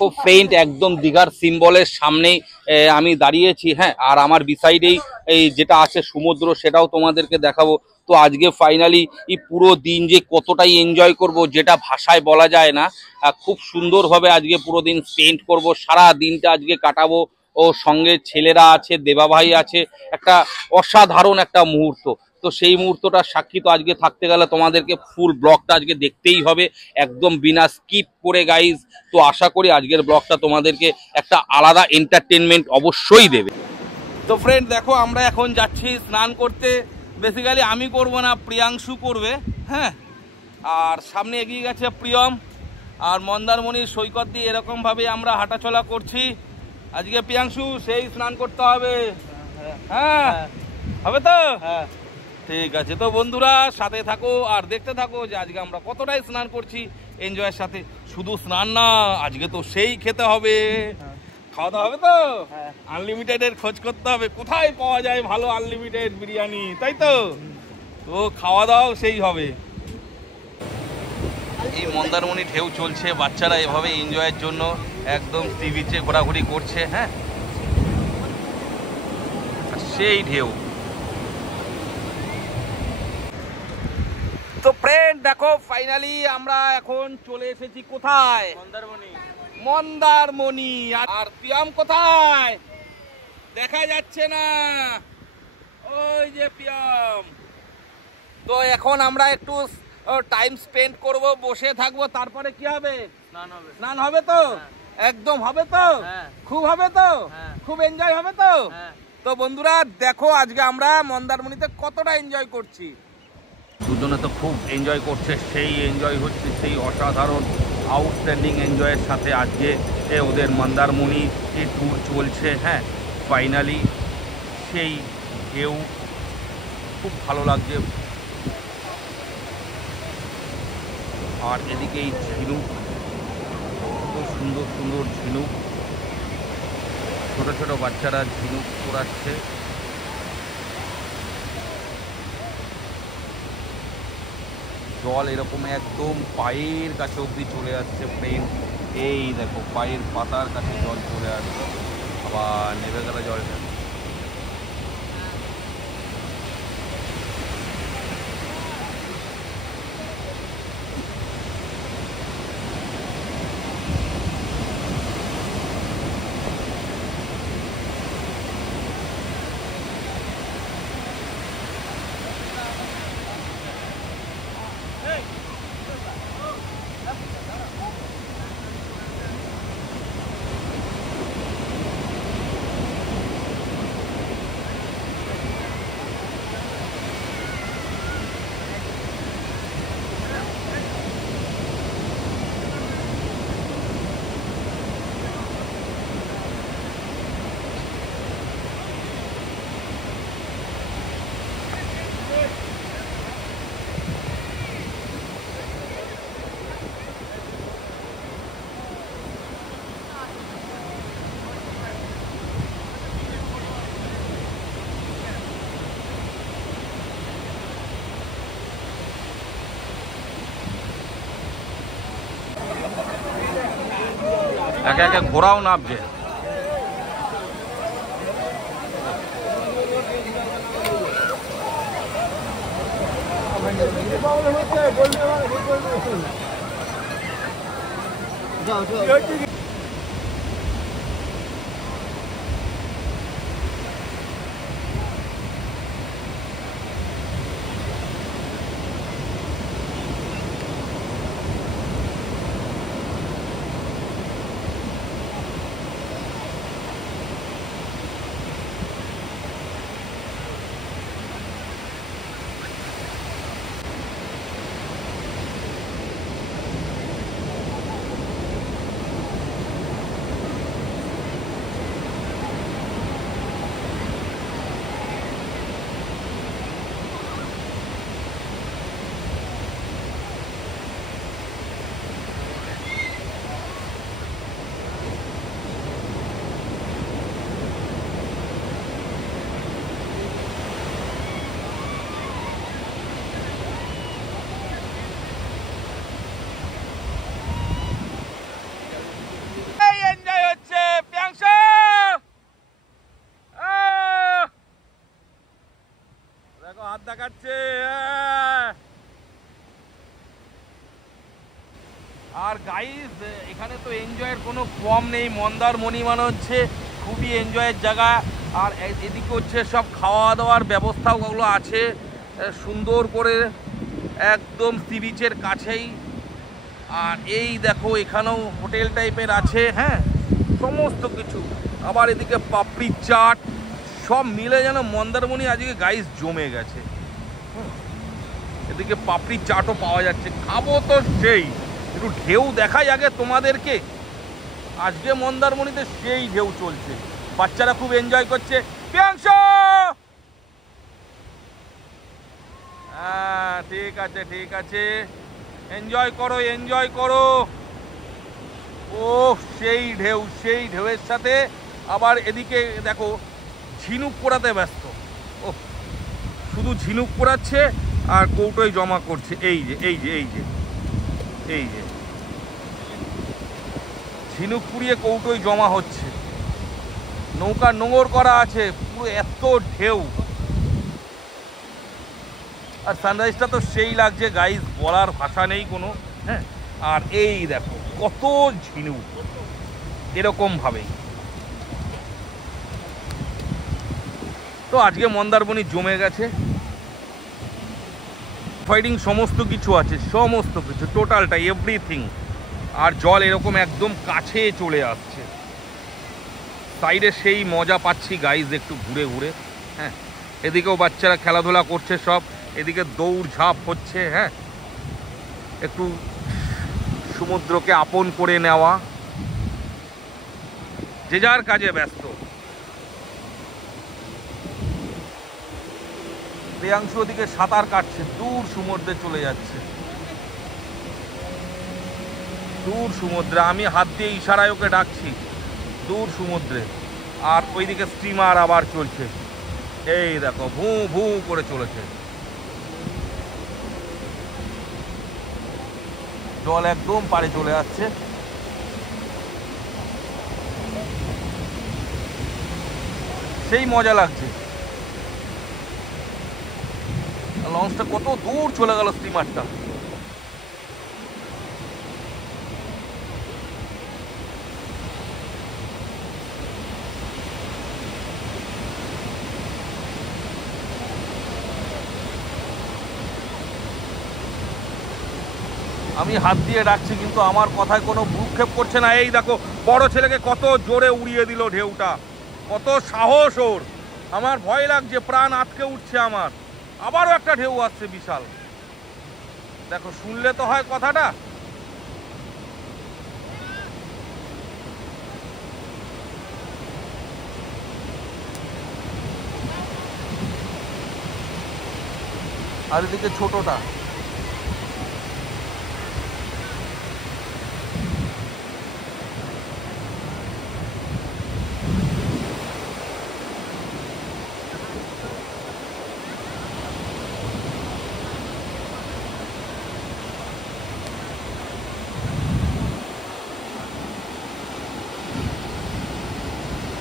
খুব ফ্রেন্ড একদম দীঘার সিম্বলের সামনেই আমি দাঁড়িয়েছি। হ্যাঁ, আর আমার বিসাইডেই এই যেটা আছে সমুদ্র, সেটাও তোমাদেরকে দেখাবো। তো আজকে ফাইনালি এই পুরো দিন যে কতটাই এনজয় করব যেটা ভাষায় বলা যায় না। খুব সুন্দরভাবে আজকে পুরো দিন স্পেন্ড করব, সারা দিনটা আজকে কাটাবো। ও সঙ্গে ছেলেরা আছে, দেবা ভাই আছে, একটা অসাধারণ একটা মুহূর্ত। তো সেই মুহূর্তটার সাক্ষী তো আজকে থাকতে গেলে তোমাদেরকে ফুল ব্লগটা আজকে দেখতেই হবে, একদম বিনা স্কিপ করে গাইজ। তো আশা করি আজকের ব্লগটা তোমাদেরকে একটা আলাদা এন্টারটেনমেন্ট অবশ্যই দেবে। তো ফ্রেন্ড দেখো, আমরা এখন যাচ্ছি স্নান করতে। বেসিক্যালি আমি করব না, প্রিয়াংশু করবে। হ্যাঁ, আর সামনে এগিয়ে গেছে প্রিয়ম, আর মন্দারমণির সৈকত দিয়ে এরকমভাবে আমরা হাঁটাচলা করছি। আজকে প্রিয়াংশু সেই স্নান করতে হবে। হ্যাঁ, হবে তো? হ্যাঁ, ঠিক আছে। তো বন্ধুরা সাথে থাকো আর দেখতে থাকো যে আজকে আমরা কতটাই স্নান করছি এনজয়ের সাথে। শুধু স্নান না, আজকে তো সেই খেতে হবে, খাওয়া দাওয়া হবে। তো আনলিমিটেডের খোঁজ করতে হবে, কোথায় পাওয়া যায় ভালো আনলিমিটেড বিরিয়ানি, তাই তো? তো খাওয়া দাওয়াও সেই হবে। এই মন্দারমণি ঢেউ চলছে, বাচ্চারা এভাবে এনজয়ের জন্য একদম সি বিচে ঘোরাঘুরি করছে। হ্যাঁ, সেই ঢেউ। তো ফ্রেন্ড দেখো, ফাইনালি আমরা এখন চলে এসেছি কোথায়? মন্দারমণি। মন্দারমণি। আর পিয়াম কোথায়? দেখা যাচ্ছে না, ওই যে পিয়াম। তো এখন আমরা একটু টাইম স্পেন্ড করব, বসে থাকবো, তারপরে কি হবে? স্নান হবে। স্নান হবে তো? একদম হবে তো? খুব হবে তো? খুব এনজয় হবে তো? তো বন্ধুরা দেখো আজকে আমরা মন্দারমণিতে কতটা এনজয় করছি। দুজনে তো খুব এনজয় করছে, সেই এনজয় হচ্ছে সেই অসাধারণ আউটস্ট্যান্ডিং এনজয়ের সাথে আজকে ওদের মন্দারমণি ট্যুর চলছে। হ্যাঁ, ফাইনালি সেই ঢেউ খুব ভালো লাগছে। আর এদিকে এই ঝিনুক, খুব সুন্দর সুন্দর ঝিনুক, ছোট ছোট বাচ্চারা ঝিনুক পোড়াচ্ছে। জল এরকম একদম পায়ের কাছে অবধি চলে আসছে ফ্রেন্ড। এই দেখো পায়ের পাতার কাছে জল চলে আসছে, আবার নেমে গেল জলটা। একে একে ঘোরাও নামছে। এনজয়ের কোনো কম নেই। মন্দারমণি মানে হচ্ছে খুবই এনজয়ের জায়গা। আর এদিকে হচ্ছে সব খাওয়া দাওয়ার ব্যবস্থাগুলো আছে সুন্দর করে, একদম সি বিচের কাছেই। আর এই দেখো এখানেও হোটেল টাইপের আছে, হ্যাঁ, সমস্ত কিছু। আবার এদিকে পাপড়ি চাট, সব মিলে যেন মন্দারমণি আজকে গাইস জমে গেছে। এদিকে পাপড়ি চাটও পাওয়া যাচ্ছে, খাবো তো সেই। একটু ঢেউ দেখাই আগে তোমাদেরকে। আজকে মন্দারমণিতে সেই ঢেউ চলছে, বাচ্চারা খুব এনজয় করছে। প্রিয়াংশু, হ্যাঁ ঠিক আছে ঠিক আছে, এনজয় করো এনজয় করো। ও সেই ঢেউ, সেই ঢেউয়ের সাথে আবার এদিকে দেখো ঝিনুক পোড়াতে ব্যস্ত। ও শুধু ঝিনুক পোড়াচ্ছে আর কৌটোয় জমা করছে। এই যে এই যে এই যে এই যে ঝিনুক পুড়িয়ে কৌটোয় জমা হচ্ছে। নৌকা নোঙর করা আছে, পুরো এত ঢেউ। আর সানরাইজটা তো সেই লাগছে গাইস, বলার ভাষা নেই কোনো। হ্যাঁ, আর এই দেখো কত ঝিনুক, এরকম ভাবেই তো আজকে মন্দারমণি জমে গেছে। ফাইটিং সমস্ত কিছু আছে, সমস্ত কিছু, টোটালটা এভরিথিং। আর জল এরকম একদম কাছে চলে আসছে, সাইডে সেই মজা পাচ্ছি গাইজ একটু ঘুরে ঘুরে। হ্যাঁ, এদিকেও বাচ্চারা খেলাধুলা করছে সব, এদিকে দৌড় ঝাঁপ হচ্ছে। হ্যাঁ, একটু সমুদ্রকে আপন করে নেওয়া, যে যার কাজে ব্যস্ত। প্রিয়াংশু ওদিকে সাঁতার কাটছে, দূর সমুদ্রে চলে যাচ্ছে, দূর সমুদ্রে। আমি হাত দিয়ে ইশারায় ওকে ডাকছি দূর সমুদ্রে। আর ওইদিকে স্টিমার আবার চলছে, এই দেখো ভু ভু করে চলেছে। জল একদম পাড়ে চলে আসছে। সেই মজা লাগছে। লঞ্চটা কত দূর চলে গেল স্টিমারটা। আমি হাত দিয়ে ডাকছি কিন্তু আমার কথায় কোনো ভ্রুক্ষেপ করছে না। এই দেখো বড় ছেলেকে কত জোরে উড়িয়ে দিল ঢেউটা, কত সাহস ওর। আমার ভয় লাগছে, প্রাণ আটকে উঠছে আমার। আবারও একটা ঢেউ আসছে বিশাল। দেখো শুনলে তো হয় কথাটা। আর এদিকে ছোটটা,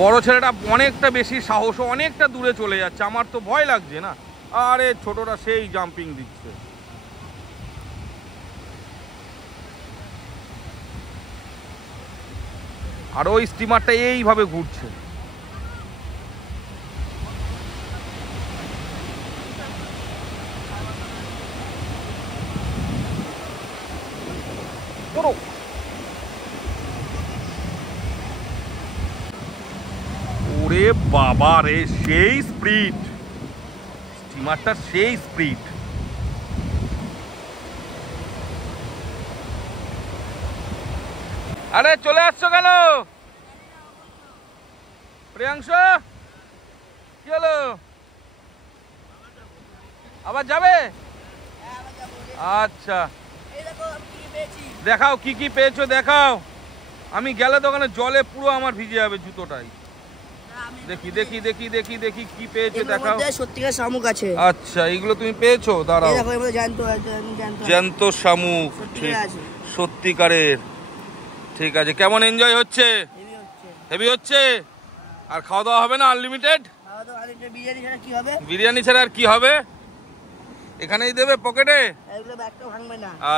বড় ছেলেটা অনেকটা বেশি সাহস, অনেকটা দূরে চলে যাচ্ছে। আমার তো ভয় লাগছে না। আরে ছোটটা সেই জাম্পিং দিচ্ছে। আর ওই স্টিমারটা এইভাবে ঘুরছে। ওরে বাবা রে, সেই স্পিড স্টিমারটা, সেই স্পিড। আরে চলে আসছো কেন প্রিয়াংশু? কি হলো, আবার যাবে? আচ্ছা দেখাও কি কি পেয়েছো, দেখাও। আমি গেলে তো ওখানে জলে পুরো আমার ভিজে যাবে জুতোটাই। দেখি দেখি দেখি দেখি দেখি কি পেয়েছো দেখাও। সত্যিকার শামুক আছে। আচ্ছা এগুলো তুমি পেয়েছো? দাঁড়াও, জ্যান্ত শামুক, ঠিক সত্যিকারের। ঠিক আছে, কেমন এনজয় হচ্ছে? হেভি হচ্ছে। আর খাওয়া দাওয়া হবে না আনলিমিটেড? বিরিয়ানি ছাড়া আর কি হবে? এখানেই দেবে পকেটে?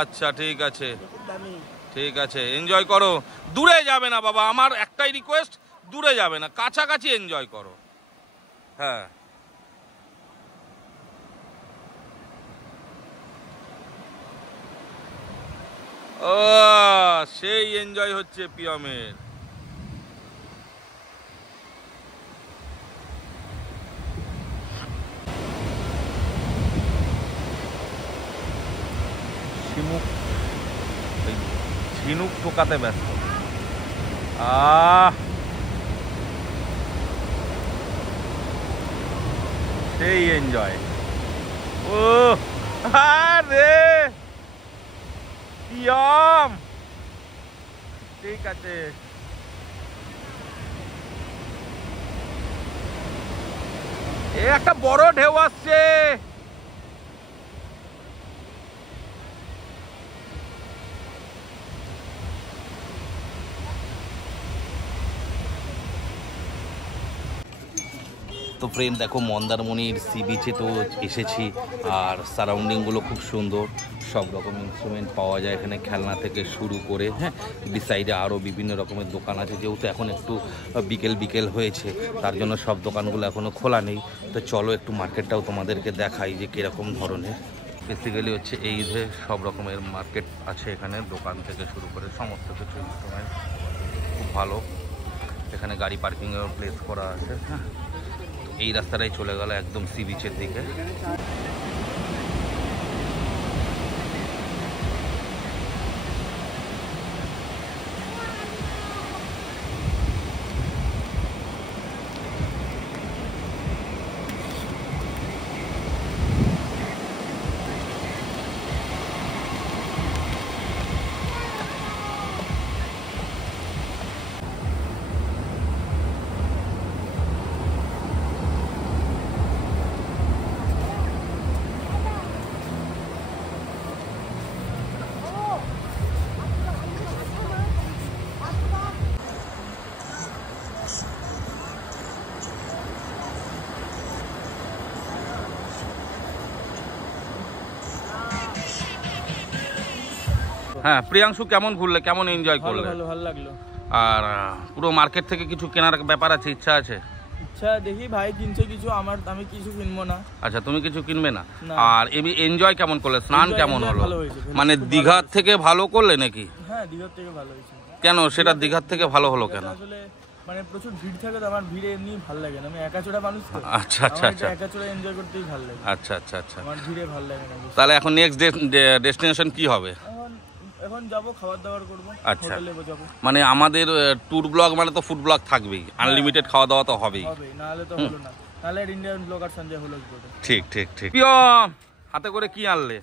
আচ্ছা ঠিক আছে, ঠিক আছে, এনজয় করো, দূরে যাবে না বাবা, আমার একটাই রিকোয়েস্ট, দূরে যাবে না, কাছাকাছি এনজয় করো। হ্যাঁ ও সেই এনজয় হচ্ছে পিয়মের। ঝিনুক টোকাতে ব্যস্ত। সেই এনজয়। ও আরে পিয়ম, ঠিক আছে। একটা বড় ঢেউ আসছে। তো ফ্রেন্ড দেখো, মন্দারমণির সি বিচে তো এসেছি, আর সারাউন্ডিংগুলো খুব সুন্দর, সব রকম ইনস্ট্রুমেন্ট পাওয়া যায় এখানে, খেলনা থেকে শুরু করে। হ্যাঁ, বিসাইডে আরও বিভিন্ন রকমের দোকান আছে, যেহেতু এখন একটু বিকেল বিকেল হয়েছে, তার জন্য সব দোকানগুলো এখনও খোলা নেই। তো চলো একটু মার্কেটটাও তোমাদেরকে দেখাই যে কীরকম ধরনের। বেসিক্যালি হচ্ছে এই যে সব রকমের মার্কেট আছে এখানে, দোকান থেকে শুরু করে সমস্ত কিছু ইনস্ট্রুমেন্ট খুব ভালো। এখানে গাড়ি পার্কিংয়ের প্লেস করা আছে। হ্যাঁ, এই রাস্তাটাই চলে গেল একদম সি বিচের দিকে। হ্যাঁ, প্রিয়াংশু কেমন ঘুরলে, কেমন এনজয় করলে? ভালো লাগলো। আর পুরো মার্কেট থেকে কিছু কেনার ব্যাপার আছে, ইচ্ছা আছে? ইচ্ছা দেখি ভাই কিনছে কিছু, আমি কিছু কিনবো না। আচ্ছা, তুমি কিছু কিনবে না। আর এনজয় কেমন করলে, স্নান কেমন হলো? মানে দীঘার থেকে ভালো করলে নাকি? হ্যাঁ, দীঘার থেকে ভালো হয়েছে। কেন সেটা দীঘার থেকে ভালো হলো কেন? আসলে মানে প্রচুর ভিড় থাকে তো, আমার ভিড়ে এমনি ভালো লাগে না, আমি একাচোড়া মানুষ তো। আচ্ছা আচ্ছা আচ্ছা, একাচোড়া এনজয় করতেই ভালো লাগে। আচ্ছা আচ্ছা আচ্ছা, আমার ভিড়ে ভালো লাগে না। তাহলে এখন নেক্সট ডেস্টিনেশন কি হবে? এখন যাবো, খাবার দাবার করবো, আচ্ছা, হোটেলে যাবো। মানে আমাদের ট্যুর ব্লগ মানে তো ফুড ব্লগ থাকবেই, আনলিমিটেড খাওয়া দাওয়া তো হবেই। নাহলে তো হলো না, নাহলে ইন্ডিয়ান ব্লগার সঞ্জয় হলো। ঠিক ঠিক ঠিক। হাতে করে কি আনলে?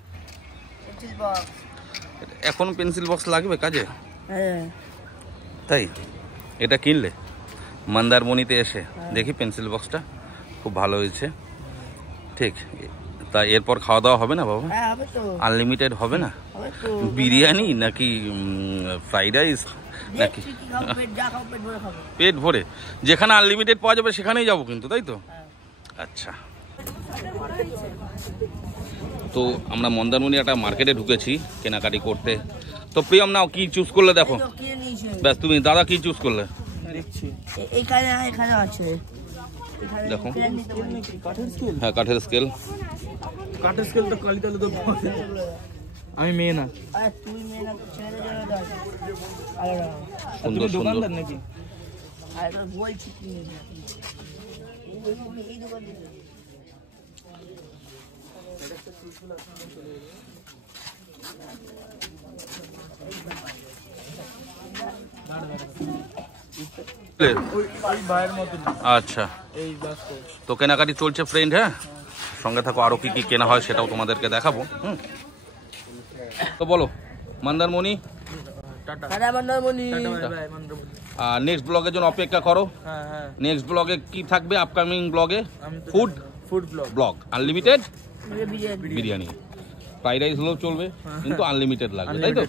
এখন পেন্সিল বক্স লাগবে কাজে? হ্যাঁ। তাই এটা কিনলে মন্দারমণিতে এসে? দেখি পেন্সিল বক্সটা খুব ভালো হয়েছে। ঠিক, তা এরপর খাওয়া দাওয়া হবে না বাবা? আনলিমিটেড হবে না? বিরিয়ানি নাকি ফ্রাইড রাইস নাকি? পেট ভরে, যেখানে আনলিমিটেড পাওয়া যাবে সেখানেই যাবো কিন্তু, তাই তো? আচ্ছা, তো আমরা মন্দারমণি একটা মার্কেটে ঢুকেছি কেনাকাটি করতে। তো প্রিয়ম নাও, কি চুজ করলে দেখো? ব্যাস, তুমি দাদা কি চুজ করলে? দেখো, হ্যাঁ কাঠের স্কেল। কাঠের স্কেল তো কালিতালে তো আমি মেয়ে না। সুন্দর সুন্দর নাকি? আচ্ছা, তো কেনাকাটি চলছে ফ্রেন্ড। হ্যাঁ, সঙ্গে থাকো, আরো কি কি কেনা হয় সেটাও তোমাদেরকে দেখাবো। তো বলো মন্দারমণি, আর নেক্সট ব্লগের জন্য অপেক্ষা করো। নেক্সট ব্লগে কি থাকবে? আপকামিং ব্লগে food blog, unlimited biryani, fried rice হলেও চলবে, কিন্তু আনলিমিটেড লাগবে, তাই তো?